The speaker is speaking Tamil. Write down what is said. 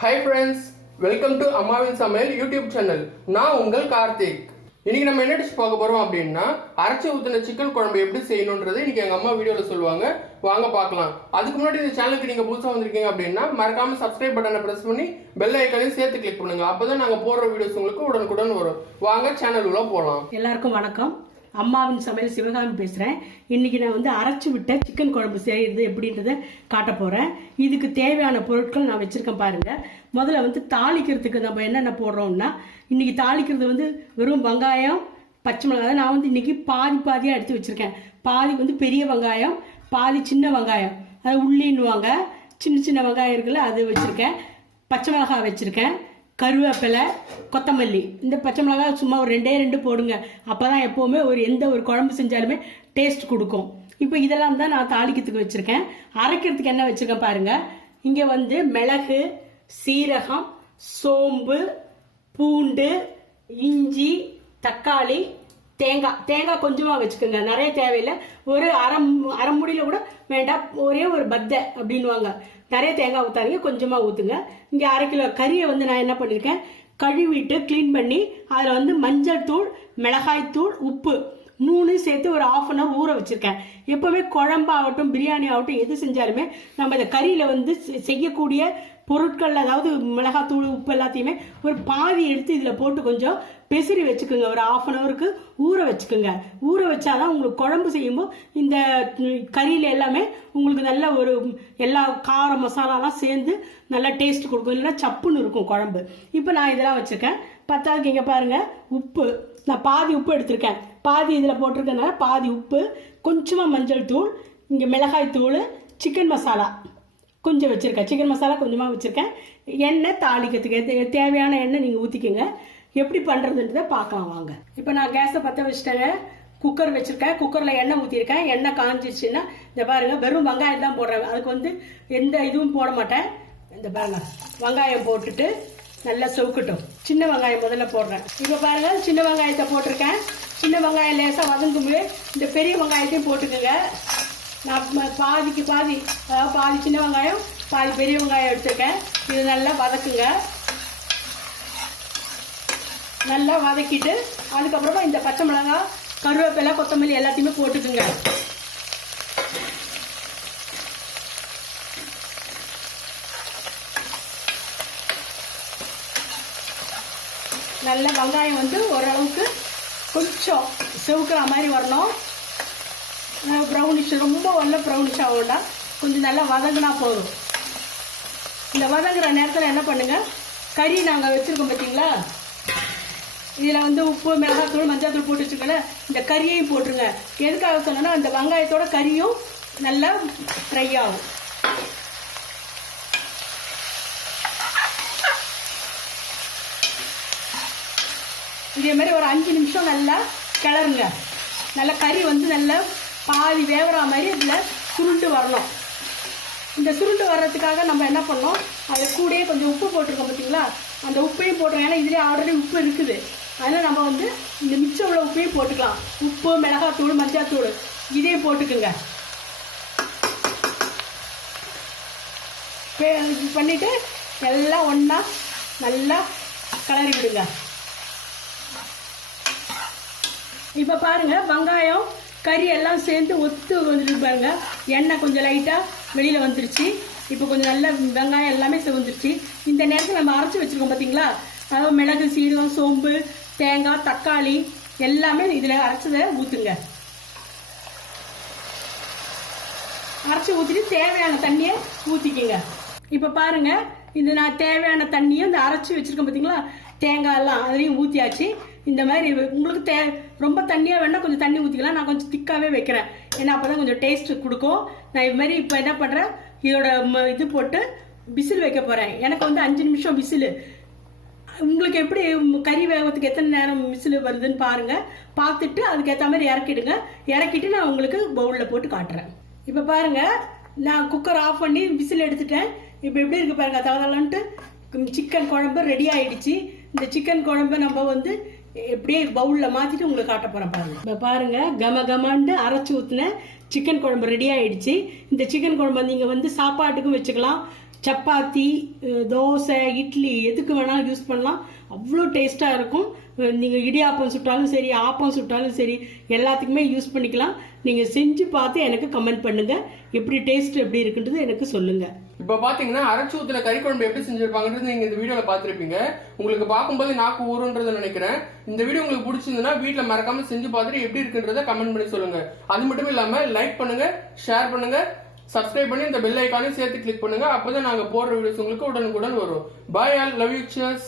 Hi friends, welcome to Ammavin Samayal YouTube channel. நான் உங்கள் கார்த்திக். இன்னைக்கு நம்ம என்ன டிஷ் பார்க்க போறோம் அப்படின்னா அரைச்சி ஊத்தின சிக்கன் குழம்பு எப்படி செய்யணும்ன்றது இன்னைக்கு எங்க அம்மா வீடியோல சொல்லுவாங்க. வாங்க பார்க்கலாம். அதுக்கு முன்னாடி இந்த சேனலுக்கு நீங்க புதுசா வந்திருக்கீங்க அப்படின்னா மறக்காம சப்ஸ்கிரைப் பட்டனை பிரஸ் பண்ணி பெல் ஐகானையும் சேர்த்து கிளிக் பண்ணுங்க. அப்பதான் நாங்க போடுற வீடியோஸ் உங்களுக்கு உடனுக்குடன் வரும். வாங்க சேனல் உள்ள போலாம். எல்லாருக்கும் வணக்கம். அம்மாவின் சமையல் சிவகாமி பேசுகிறேன். இன்றைக்கி நான் வந்து அரைச்சி விட்ட சிக்கன் குழம்பு செய்கிறது எப்படின்றத காட்ட போகிறேன். இதுக்கு தேவையான பொருட்கள் நான் வச்சுருக்கேன் பாருங்கள். முதல்ல வந்து தாளிக்கிறதுக்கு நம்ம என்னென்ன போடுறோம்னா, இன்றைக்கி தாளிக்கிறது வந்து வெறும் வெங்காயம், பச்சை மிளகாய். நான் வந்து இன்றைக்கி பாதியாக எடுத்து வச்சுருக்கேன். பாதி வந்து பெரிய வெங்காயம், பாதி சின்ன வெங்காயம், அது உள்ளின்னுவாங்க. சின்ன வெங்காயம் இருக்குல்ல, அது வச்சுருக்கேன். பச்சை மிளகாய் வச்சுருக்கேன், கருவேப்பிலை, கொத்தமல்லி. இந்த பச்சை மிளகாய் சும்மா ஒரு ரெண்டே போடுங்க. அப்போ தான் எப்போவுமே எந்த ஒரு குழம்பு செஞ்சாலுமே டேஸ்ட் கொடுக்கும். இப்போ இதெல்லாம் தான் நான் தாளிக்கிறதுக்கு வச்சுருக்கேன். அரைக்கிறதுக்கு என்ன வச்சுருக்கேன் பாருங்கள். இங்கே வந்து மிளகு, சீரகம், சோம்பு, பூண்டு, இஞ்சி, தக்காளி, தேங்காய் கொஞ்சமாக வச்சுக்கோங்க, நிறைய தேவையில்லை. ஒரு அரை முடியில் கூட வேண்டாம், ஒரே ஒரு பத்தை அப்படின்வாங்க. நிறைய தேங்காய் ஊற்றாதீங்க, கொஞ்சமாக ஊற்றுங்க. இங்கே 1/2 கிலோ கறியை வந்து நான் என்ன பண்ணியிருக்கேன், கழுவிட்டு க்ளீன் பண்ணி அதில் வந்து மஞ்சள் தூள், மிளகாய் தூள், உப்பு 3 சேர்த்து ஒரு 1/2 hour ஊற வச்சுருக்கேன். எப்போவுமே குழம்பாகட்டும் பிரியாணி ஆகட்டும் எது செஞ்சாலுமே நம்ம இந்த கறியில் வந்து செய்யக்கூடிய பொருட்கள், அதாவது மிளகாத்தூள், உப்பு எல்லாத்தையுமே ஒரு பாதி எடுத்து இதில் போட்டு கொஞ்சம் பெசரி வச்சுக்கோங்க. ஒரு 1/2 hour ஊற வச்சுக்கோங்க. ஊற வச்சாதான் உங்களுக்கு குழம்பு செய்யும்போது இந்த கறியில் எல்லாமே உங்களுக்கு நல்ல ஒரு எல்லா கார மசாலாலாம் சேர்ந்து நல்லா டேஸ்ட் கொடுக்கும். இல்லைன்னா சப்புன்னு இருக்கும் குழம்பு. இப்போ நான் இதெல்லாம் வச்சுருக்கேன். பத்தாவதுக்கு இங்கே பாருங்கள், உப்பு நான் பாதி உப்பு எடுத்திருக்கேன். பாதி இதில் போட்டிருக்கனால பாதி உப்பு, கொஞ்சமாக மஞ்சள் தூள், இங்கே மிளகாய் தூள், சிக்கன் மசாலா கொஞ்சம் வச்சுருக்கேன். சிக்கன் மசாலா கொஞ்சமாக வச்சுருக்கேன். எண்ணெய் தாளிக்கிறதுக்கு தேவையான எண்ணெய் நீங்கள் ஊற்றிக்கோங்க. எப்படி பண்ணுறதுன்றதை பார்க்கலாம் வாங்க. இப்போ நான் கேஸை பற்ற வச்சுட்டேங்க. குக்கர் வச்சுருக்கேன். குக்கரில் எண்ணெய் ஊற்றிருக்கேன். எண்ணெய் காஞ்சிச்சுன்னா இந்த பாருங்கள், வெறும் வெங்காயம் தான் போடுறேன். அதுக்கு வந்து எந்த இதுவும் போட மாட்டேன். இந்த பாருங்க, வெங்காயம் போட்டுட்டு நல்லா செவுக்கட்டும். சின்ன வெங்காயம் முதல்ல போடுறேன். இப்போ பாருங்கள், சின்ன வெங்காயத்தை போட்டிருக்கேன். சின்ன வெங்காயம் லேசாக வதங்கும்போது இந்த பெரிய வெங்காயத்தையும் போட்டுக்கோங்க. நான் பாதிக்கு பாதி, அதாவது பாதி சின்ன வெங்காயம் பாதி பெரிய வெங்காயம் எடுத்துருக்கேன். இது நல்லா வதக்குங்க. நல்லா வதக்கிட்டு அதுக்கப்புறமா இந்த பச்சை மிளகாய், கருவேப்பிலை, கொத்தமல்லி எல்லாத்தையுமே போட்டுக்குங்க. நல்ல வெங்காயம் வந்து ஓரளவுக்கு கொஞ்சம் செவுக்கிற மாதிரி வரணும். ப்ரௌனிஷ், ரொம்ப நல்ல ப்ரௌனிஷ் ஆகும்டா, கொஞ்சம் நல்லா வதங்கினா போதும். இந்த வதங்குற நேரத்தில் என்ன பண்ணுங்கள், கறி நாங்கள் வச்சுருக்கோம் பார்த்தீங்களா, இதில் வந்து உப்பு, மிளகாத்தூள், மஞ்சள் போட்டு வச்சுக்கல, இந்த கறியையும் போட்டுருங்க. எதுக்காக சொன்னோன்னா அந்த வெங்காயத்தோட கறியும் நல்லா ஃப்ரை ஆகும். இதே மாதிரி ஒரு 5 நிமிஷம் நல்லா கிளறுங்க. நல்லா கறி வந்து நல்லா பாதி வேகிற மாதிரி இதில் சுருண்டு வரணும். இந்த சுருண்டு வர்றதுக்காக நம்ம என்ன பண்ணோம், அதில் கூடயே கொஞ்சம் உப்பு போட்டிருக்கோம் பார்த்தீங்களா, அந்த உப்பையும் போட்டுருங்க. ஏன்னா இதுலேயே ஆல்ரெடி உப்பு இருக்குது. அதனால் நம்ம வந்து இந்த மிச்சம் உள்ள உப்பையும் போட்டுக்கலாம். உப்பு, மிளகாத்தூள், மஞ்சாத்தூள் இதையும் போட்டுக்குங்க. பண்ணிவிட்டு எல்லாம் ஒன்றா நல்லா கிளறி விடுங்க. இப்போ பாருங்கள், வெங்காயம் கறி எல்லாம் சேர்ந்து ஒத்து வந்துட்டு பாருங்க. எண்ணெய் கொஞ்சம் லைட்டாக வெளியில் வந்துருச்சு. இப்போ கொஞ்சம் நல்ல வெங்காயம் எல்லாமே வந்துருச்சு. இந்த நேரத்தில் நம்ம அரைச்சி வச்சுருக்கோம் பார்த்தீங்களா, அதாவது மிளகு, சீரகம், சோம்பு, தேங்காய், தக்காளி எல்லாமே இதில் அரைச்சதை ஊற்றுங்க. அரைச்சி ஊற்றிட்டு தேவையான தண்ணியை ஊற்றிக்கிங்க. இப்போ பாருங்கள், இது நான் தேவையான தண்ணியை இந்த அரைச்சி வச்சுருக்கேன் பார்த்தீங்களா, தேங்காய் எல்லாம் அதுலேயும் ஊற்றியாச்சு. இந்த மாதிரி உங்களுக்கு ரொம்ப தண்ணியாக வேணால் கொஞ்சம் தண்ணி ஊற்றிக்கலாம். நான் கொஞ்சம் திக்காகவே வைக்கிறேன். ஏன்னா அப்போ தான் கொஞ்சம் டேஸ்ட் கொடுக்கும். நான் இது மாதிரி இப்போ என்ன பண்ணுறேன், இதோட இது போட்டு விசில் வைக்க போகிறேன். எனக்கு வந்து 5 நிமிஷம் விசில். உங்களுக்கு எப்படி கறி வேகத்துக்கு எத்தனை நேரம் விசில் வருதுன்னு பாருங்கள். பார்த்துட்டு அதுக்கேற்ற மாதிரி இறக்கிடுங்க. இறக்கிட்டு நான் உங்களுக்கு பவுலில் போட்டு காட்டுறேன். இப்போ பாருங்கள், நான் குக்கர் ஆஃப் பண்ணி விசில் எடுத்துட்டேன். இப்போ எப்படி இருக்குது பாருங்கள், தவதலான்ட்டு சிக்கன் குழம்பு ரெடி ஆகிடுச்சு. இந்த சிக்கன் குழம்பு நம்ம வந்து எப்படியே பவுலில் மாற்றிட்டு உங்களுக்கு காட்ட போகிறேன் பாருங்கள். இப்போ பாருங்கள், கமகமாண்டு அரைச்சி ஊற்றின சிக்கன் குழம்பு ரெடி ஆகிடுச்சு. இந்த சிக்கன் குழம்பு நீங்கள் வந்து சாப்பாட்டுக்கும் வச்சுக்கலாம், சப்பாத்தி, தோசை, இட்லி எதுக்கு வேணாலும் யூஸ் பண்ணலாம். அவ்வளோ டேஸ்ட்டாக இருக்கும். நீங்கள் இடியாப்பம் சுட்டாலும் சரி, ஆப்பம் சுட்டாலும் சரி, எல்லாத்துக்குமே யூஸ் பண்ணிக்கலாம். நீங்கள் செஞ்சு பார்த்து எனக்கு கமெண்ட் பண்ணுங்கள், எப்படி டேஸ்ட் எப்படி இருக்குன்றது எனக்கு சொல்லுங்கள். இப்போ பார்த்தீங்கன்னா அரைச்சி ஊற்றின கறி குழம்பு எப்படி செஞ்சிருப்பாங்கன்றது நீங்கள் இந்த வீடியோவில் பார்த்துருப்பீங்க. உங்களுக்கு பார்க்கும்போது நாக்கு ஊறுன்றதை நினைக்கிறேன். இந்த வீடியோ உங்களுக்கு பிடிச்சிருந்ததுன்னா வீட்டில் மறக்காமல் செஞ்சு பார்த்துட்டு எப்படி இருக்குன்றதை கமெண்ட் பண்ணி சொல்லுங்கள். அது மட்டும் இல்லாமல் லைக் பண்ணுங்கள், ஷேர் பண்ணுங்கள், சப்ஸ்கிரைப் பண்ணி இந்த பெல் ஐக்கானையும் சேர்த்து கிளிக் பண்ணுங்கள். அப்போ தான் நாங்கள் போடுற வீடியோஸ் உங்களுக்கு உடனுக்குடன் வரும். Bye all, love you, cheers.